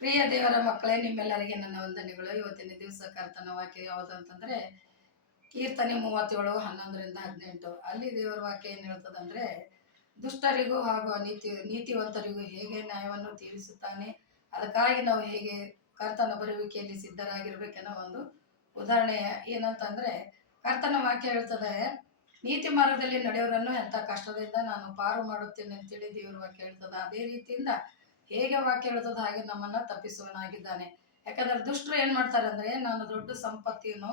ಪ್ರಿಯ ದೇವರ ಮಕ್ಕಳೇ, ನಿಮ್ಮೆಲ್ಲರಿಗೆ ನನ್ನ ವಂದನೆಗಳು. ಇವತ್ತಿನ ದಿವಸ ಕರ್ತನ ವಾಕ್ಯ ಯಾವುದು ಅಂತಂದ್ರೆ ಕೀರ್ತನೆ 37:11-18. ಅಲ್ಲಿ ದೇವರ ವಾಕ್ಯ ಏನ್ ಹೇಳ್ತದಂದ್ರೆ, ದುಷ್ಟರಿಗೂ ಹಾಗೂ ನೀತಿವಂತರಿಗೂ ಹೇಗೆ ನ್ಯಾಯವನ್ನು ತೀರಿಸುತ್ತಾನೆ, ಅದಕ್ಕಾಗಿ ನಾವು ಹೇಗೆ ಕರ್ತನ ಬರುವಿಕೆಯಲ್ಲಿ ಸಿದ್ಧರಾಗಿರ್ಬೇಕನ್ನೋ ಒಂದು ಉದಾಹರಣೆ. ಏನಂತಂದ್ರೆ, ಕರ್ತನ ವಾಕ್ಯ ಹೇಳ್ತದೆ, ನೀತಿ ಮಾರ್ಗದಲ್ಲಿ ನಡೆಯೋರನ್ನು ಎಂತ ಕಷ್ಟದಿಂದ ನಾನು ಪಾರು ಮಾಡುತ್ತೇನೆ ಅಂತೇಳಿ ದೇವರ ವಾಕ್ಯ ಹೇಳ್ತದ. ಅದೇ ರೀತಿಯಿಂದ ಹೇಗೆ ವಾಕ್ಯ ಹೇಳ್ತದ ಹಾಗೆ ನಮ್ಮನ್ನ ತಪ್ಪಿಸುವನಾಗಿದ್ದಾನೆ. ಯಾಕಂದ್ರೆ ದುಷ್ಟರು ಏನ್ ಮಾಡ್ತಾರೆ ಅಂದ್ರೆ, ನಾನು ದೊಡ್ಡ ಸಂಪತ್ತಿನೋ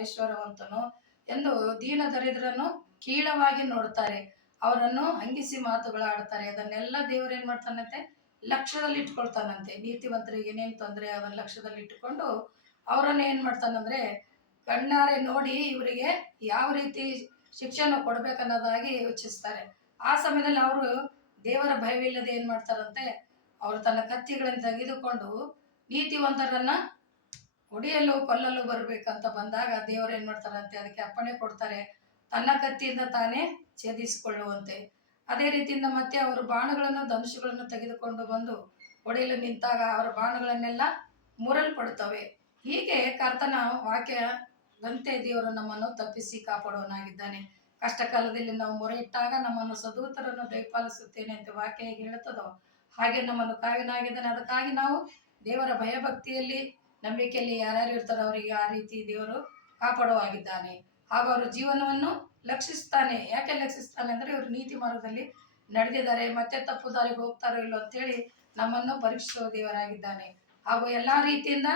ಐಶ್ವರ್ಯವಂತನೋ ಎಂದು ದೀನ ದರಿದ್ರನ್ನು ಕೀಳವಾಗಿ ನೋಡ್ತಾರೆ, ಅವರನ್ನು ಹಂಗಿಸಿ ಮಾತುಗಳಾಡ್ತಾರೆ. ಅದನ್ನೆಲ್ಲ ದೇವರು ಏನ್ ಮಾಡ್ತಾನಂತೆ, ಲಕ್ಷ್ಯದಲ್ಲಿ ಇಟ್ಕೊಳ್ತಾನಂತೆ. ನೀತಿವಂತರಿಗೆ ಏನೇನ್ ತೊಂದರೆ ಅದನ್ನ ಲಕ್ಷ್ಯದಲ್ಲಿ ಇಟ್ಟುಕೊಂಡು ಅವರನ್ನ ಏನ್ ಮಾಡ್ತಾನಂದ್ರೆ, ಕಣ್ಣಾರೆ ನೋಡಿ ಇವರಿಗೆ ಯಾವ ರೀತಿ ಶಿಕ್ಷಣ ಕೊಡ್ಬೇಕನ್ನೋದಾಗಿ ಯೋಚಿಸ್ತಾರೆ. ಆ ಸಮಯದಲ್ಲಿ ಅವರು ದೇವರ ಭಯವಿಲ್ಲದೆ ಏನ್ ಮಾಡ್ತಾರಂತೆ, ಅವರು ತನ್ನ ಕತ್ತಿಗಳನ್ನು ತೆಗೆದುಕೊಂಡು ನೀತಿವಂತರನ್ನ ಹೊಡೆಯಲು ಕೊಲ್ಲಲು ಬರ್ಬೇಕಂತ ಬಂದಾಗ ದೇವರು ಏನ್ ಮಾಡ್ತಾರಂತೆ, ಅದಕ್ಕೆ ಅಪ್ಪಣೆ ಕೊಡ್ತಾರೆ, ತನ್ನ ಕತ್ತಿಯಿಂದ ತಾನೇ ಛೇದಿಸಿಕೊಳ್ಳುವಂತೆ. ಅದೇ ರೀತಿಯಿಂದ ಮತ್ತೆ ಅವರು ಬಾಣಗಳನ್ನು ಧನುಷುಗಳನ್ನು ತೆಗೆದುಕೊಂಡು ಬಂದು ಹೊಡೆಯಲು ನಿಂತಾಗ ಅವರ ಬಾಣಗಳನ್ನೆಲ್ಲ ಮುರಲ್ಪಡುತ್ತವೆ. ಹೀಗೆ ಕರ್ತನ ವಾಕ್ಯದಂತೆ ದೇವರು ನಮ್ಮನ್ನು ತಪ್ಪಿಸಿ ಕಾಪಾಡುವನಾಗಿದ್ದಾನೆ. ಕಷ್ಟ ಕಾಲದಲ್ಲಿ ನಾವು ಮೊರೆ ಇಟ್ಟಾಗ ನಮ್ಮನ್ನು ಸದೂತರನ್ನು ದಯಪಾಲಿಸುತ್ತೇನೆ ಅಂತ ವಾಕ್ಯ ಹೇಗೆ ಹೇಳ್ತದೋ ಹಾಗೆ ನಮ್ಮನ್ನು ಕಾವಿನಾಗಿದ್ದಾನೆ. ಅದಕ್ಕಾಗಿ ನಾವು ದೇವರ ಭಯಭಕ್ತಿಯಲ್ಲಿ ನಂಬಿಕೆಯಲ್ಲಿ ಯಾರ್ಯಾರು ಇರ್ತಾರೋ ಅವರಿಗೆ ಆ ರೀತಿ ದೇವರು ಕಾಪಾಡುವಾಗಿದ್ದಾನೆ. ಹಾಗೂ ಅವರ ಜೀವನವನ್ನು ಲಕ್ಷಿಸ್ತಾನೆ. ಯಾಕೆ ಲಕ್ಷಿಸ್ತಾನೆ ಅಂದ್ರೆ, ಇವರು ನೀತಿ ಮಾರ್ಗದಲ್ಲಿ ನಡೆದಿದ್ದಾರೆ, ಮತ್ತೆ ತಪ್ಪು ದಾರಿಗೆ ಹೋಗ್ತಾರೋ ಇಲ್ಲೋ ಅಂತೇಳಿ ನಮ್ಮನ್ನು ಪರೀಕ್ಷಿಸುವ ದೇವರಾಗಿದ್ದಾನೆ. ಹಾಗೂ ಎಲ್ಲಾ ರೀತಿಯಿಂದ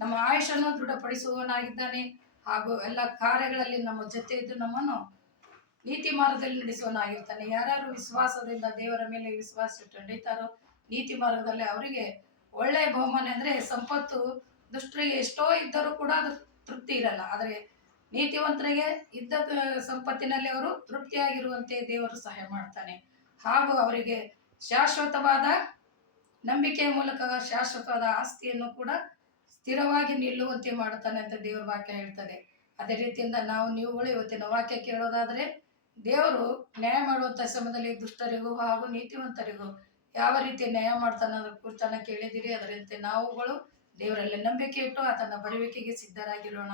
ನಮ್ಮ ಆಯುಷನ್ನು ದೃಢಪಡಿಸುವವನಾಗಿದ್ದಾನೆ. ಹಾಗೂ ಎಲ್ಲ ಕಾರ್ಯಗಳಲ್ಲಿ ನಮ್ಮ ಜೊತೆ ಇದ್ದು ನಮ್ಮನ್ನು ನೀತಿ ಮಾರ್ಗದಲ್ಲಿ ನಡೆಸುವನಾಗಿರ್ತಾನೆ. ಯಾರ್ಯಾರು ವಿಶ್ವಾಸದಿಂದ ದೇವರ ಮೇಲೆ ವಿಶ್ವಾಸ ಇಟ್ಟು ನಡೀತಾರೋ ನೀತಿ ಮಾರ್ಗದಲ್ಲಿ ಅವರಿಗೆ ಒಳ್ಳೆಯ ಬಹುಮಾನ. ಅಂದ್ರೆ ಸಂಪತ್ತು ದುಷ್ಟರಿಗೆ ಎಷ್ಟೋ ಇದ್ದರೂ ಕೂಡ ಅದು ತೃಪ್ತಿ ಇರಲ್ಲ, ಆದರೆ ನೀತಿವಂತರಿಗೆ ಇದ್ದ ಸಂಪತ್ತಿನಲ್ಲಿ ಅವರು ತೃಪ್ತಿಯಾಗಿರುವಂತೆ ದೇವರು ಸಹಾಯ ಮಾಡ್ತಾನೆ. ಹಾಗೂ ಅವರಿಗೆ ಶಾಶ್ವತವಾದ ನಂಬಿಕೆಯ ಮೂಲಕ ಶಾಶ್ವತವಾದ ಆಸ್ತಿಯನ್ನು ಕೂಡ ಸ್ಥಿರವಾಗಿ ನಿಲ್ಲುವಂತೆ ಮಾಡುತ್ತಾನೆ ಅಂತ ದೇವರ ವಾಕ್ಯ ಹೇಳ್ತದೆ. ಅದೇ ರೀತಿಯಿಂದ ನೀವುಗಳು ಇವತ್ತಿನ ವಾಕ್ಯ ಕೇಳೋದಾದ್ರೆ, ದೇವರು ನ್ಯಾಯ ಮಾಡುವಂತ ಸಮಯದಲ್ಲಿ ದುಷ್ಟರಿಗೂ ಹಾಗೂ ನೀತಿವಂತರಿಗೂ ಯಾವ ರೀತಿ ನ್ಯಾಯ ಮಾಡ್ತಾನೆ ಅನ್ನೋದ್ರ ಕುರಿತನ್ನ ಕೇಳಿದಿರಿ. ಅದರಂತೆ ನಾವುಗಳು ದೇವರಲ್ಲಿ ನಂಬಿಕೆ ಇಟ್ಟು ಆತನ ಬರುವಿಕೆಗೆ ಸಿದ್ಧರಾಗಿರೋಣ.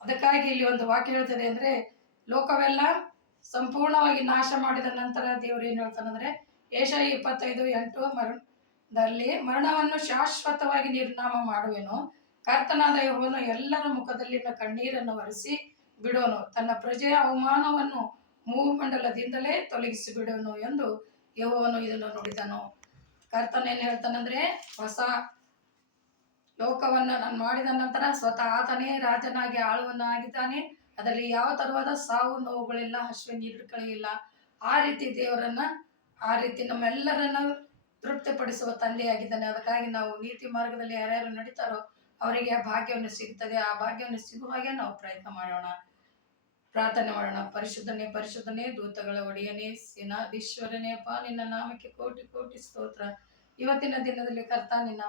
ಅದಕ್ಕಾಗಿ ಇಲ್ಲಿ ಒಂದು ವಾಕ್ಯ ಹೇಳ್ತದೆ ಅಂದ್ರೆ, ಲೋಕವೆಲ್ಲ ಸಂಪೂರ್ಣವಾಗಿ ನಾಶ ಮಾಡಿದ ನಂತರ ದೇವರು ಏನ್ ಹೇಳ್ತಾನಂದ್ರೆ, ಯೆಶಾಯ 25:8 ಮರಣವನ್ನು ಶಾಶ್ವತವಾಗಿ ನಿರ್ನಾಮ ಮಾಡುವೆನು, ಕರ್ತನಾದ ಯೆಹೋವನು ಎಲ್ಲರ ಮುಖದಲ್ಲಿನ ಕಣ್ಣೀರನ್ನು ಒರೆಸಿ ಬಿಡೋನು, ತನ್ನ ಪ್ರಜೆಯ ಅವಮಾನವನ್ನು ಭೂಮಂಡಲದಿಂದಲೇ ತೊಲಗಿಸಿ ಬಿಡೋನು ಎಂದು ಯೆಹೋವನು ಇದನ್ನು ನುಡಿದನು. ಕರ್ತನ ಏನ್ ಹೇಳ್ತಾನಂದ್ರೆ, ಹೊಸ ಲೋಕವನ್ನ ನಾನು ಮಾಡಿದ ನಂತರ ಸ್ವತಃ ಆತನೇ ರಾಜನಾಗಿ ಆಳುವನಾಗಿದ್ದಾನೆ. ಅದರಲ್ಲಿ ಯಾವ ತರವಾದ ಸಾವು ನೋವುಗಳಿಲ್ಲ, ಹಸಿವೆ ನೀರುಗಳಿಲ್ಲ. ಆ ರೀತಿ ದೇವರನ್ನ, ಆ ರೀತಿ ನಮ್ಮೆಲ್ಲರನ್ನ ತೃಪ್ತಿಪಡಿಸುವ ತಂದೆಯಾಗಿದ್ದಾನೆ. ಅದಕ್ಕಾಗಿ ನಾವು ನೀತಿ ಮಾರ್ಗದಲ್ಲಿ ಯಾರ್ಯಾರು ನಡೀತಾರೋ ಅವರಿಗೆ ಆ ಭಾಗ್ಯವನ್ನು ಸಿಗುತ್ತದೆ. ಆ ಭಾಗ್ಯವನ್ನು ಸಿಗುವ ಹಾಗೆ ನಾವು ಪ್ರಯತ್ನ ಮಾಡೋಣ. ಪ್ರಾರ್ಥನೆ ಮಾಡೋಣ. ಪರಿಶುದ್ಧನೇ ಪರಿಶುದ್ಧನೇ, ದೂತಗಳ ಒಡೆಯನೇ, ಸೇನಾಧೀಶ್ವರನೇ, ಅಪ್ಪ ನಿನ್ನ ನಾಮಕ್ಕೆ ಕೋಟಿ ಕೋಟಿ ಸ್ತೋತ್ರ. ಇವತ್ತಿನ ದಿನದಲ್ಲಿ ಕರ್ತ, ನಿನ್ನ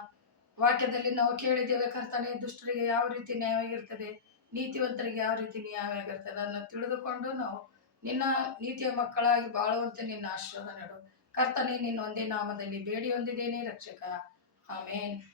ವಾಕ್ಯದಲ್ಲಿ ನಾವು ಕೇಳಿದ್ದೇವೆ ಕರ್ತನೆ, ದುಷ್ಟರಿಗೆ ಯಾವ ರೀತಿ ನ್ಯಾಯವಾಗಿರ್ತದೆ, ನೀತಿವಂತರಿಗೆ ಯಾವ ರೀತಿ ನ್ಯಾಯವಾಗಿರ್ತದೆ ಅದನ್ನು ತಿಳಿದುಕೊಂಡು ನಾವು ನಿನ್ನ ನೀತಿಯ ಮಕ್ಕಳಾಗಿ ಬಾಳುವಂತೆ ನಿನ್ನ ಆಶೀರ್ವಾದ ನಡು. ಕರ್ತನೆ, ನಿನ್ನ ಒಂದೇ ನಾಮದಲ್ಲಿ ಬೇಡಿ ಹೊಂದಿದ್ದೇನೆ ರಕ್ಷಕ, ಆಮೇನ್.